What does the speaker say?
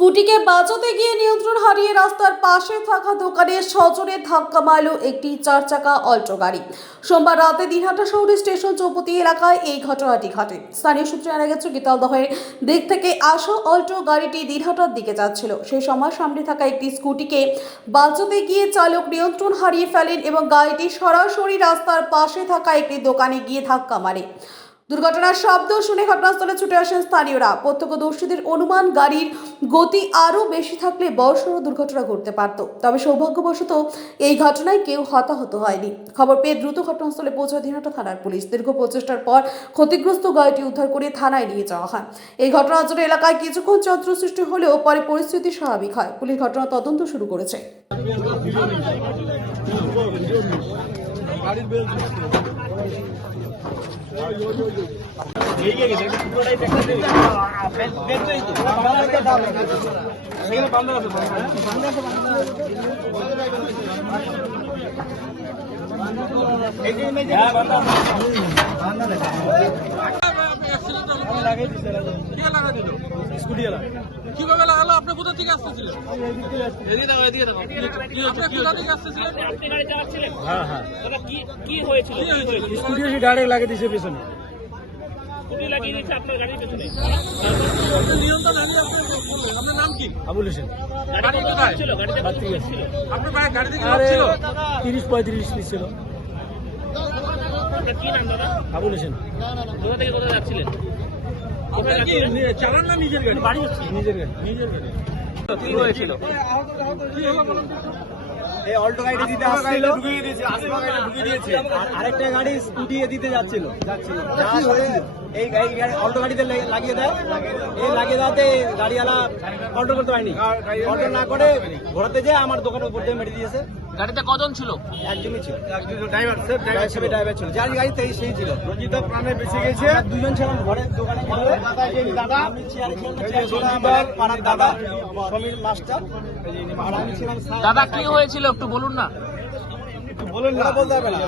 স্কুটিকে বাঁচাতে গিয়ে নিয়ন্ত্রণ হারিয়ে রাস্তার পাশে থাকা দোকানে সজোরে ধাক্কা মারল একটি চার চাকা অল্টো গাড়ি। সোমবার রাতে দিনহাটা শহরের স্টেশন চৌপতি এলাকায় এই ঘটনাটি ঘটে। স্থানীয় সূত্রে জানা গেছে গীতালদহের দিক থেকে আসা অল্টো গাড়িটি দিনহাটার দিকে যাচ্ছিল। সেই সময় সামনে থাকা একটি স্কুটিকে বাঁচাতে গিয়ে চালক নিয়ন্ত্রণ হারিয়ে ফেলেন এবং গাড়িটি সরাসরি রাস্তার পাশে থাকা একটি দোকানে গিয়ে ধাক্কা মারে। দুর্ঘটনার শব্দ শুনে ঘটনাস্থলে ছুটে আসেন স্থানীয়রা। প্রত্যক্ষদর্শীদের অনুমান গাড়ির গতি আরও বেশি থাকলে বড়সড় দুর্ঘটনা ঘটতে পারত। তবে সৌভাগ্যবশত এই ঘটনায় কেউ হতাহত হয়নি। খবর পেয়ে দ্রুত ঘটনাস্থলে পৌঁছায় দিনহাটা থানার পুলিশ। দীর্ঘ প্রচেষ্টার পর ক্ষতিগ্রস্ত গাড়িটি উদ্ধার করে থানায় নিয়ে যাওয়া হয়। এই ঘটনার জন্য এলাকায় কিছুক্ষণ চন্দ্র সৃষ্টি হলেও পরে পরিস্থিতি স্বাভাবিক হয়। পুলিশ ঘটনা তদন্ত শুরু করেছে। কীভাবে লাগালো? আপনি কোথা থেকে আসতেছিলেন? কি গাড়ি হ্যাঁ হ্যাঁ। হয়েছিল? ডাইরেক্ট লাগিয়ে দিয়েছে পেছনে। তিরিশ পঁয়ত্রিশ পিস ছিল। আপনার কি নাম দাদা? আবুল হোসেন। কোথা থেকে কোথায় যাচ্ছিলেন? কি নি- চালান না নিজের গাড়ি? বাড়ি হচ্ছে। নিজের গাড়ি। নিজের গাড়ি। কি হয়েছিল? এই অল্টো গাড়ি দিতে আসছিল। আরেকটা গাড়ি স্কুটি দিতে যাচ্ছিল। এই গাড়ি গাড়ি অল্টো গাড়িতে লাগিয়ে দেয়। এই লাগিয়ে দেওয়াতে গাড়িওয়ালা কন্ট্রোল করতে পারেনি। কন্ট্রোল না করে ঘোরাতে যেয়ে আমার দোকানের উপর দিয়ে মেরে দিয়েছে। গাড়িতে কজন ছিল? একজনই ছিল। ড্রাইভার হিসেবে ড্রাইভার ছিল। যার গাড়ি সেই ছিল। রঞ্জিত প্রাণে বেঁচে গেছে। দুজন ছিলাম ঘরে দোকানে দাদা আমি চেয়ারে ছিলাম আমার পাড়ার দাদা সমীর মাস্টার। আর আমি ছিলাম দাদা কি হয়েছিল একটু বলুন না। বলুন না। বলতে হবে না।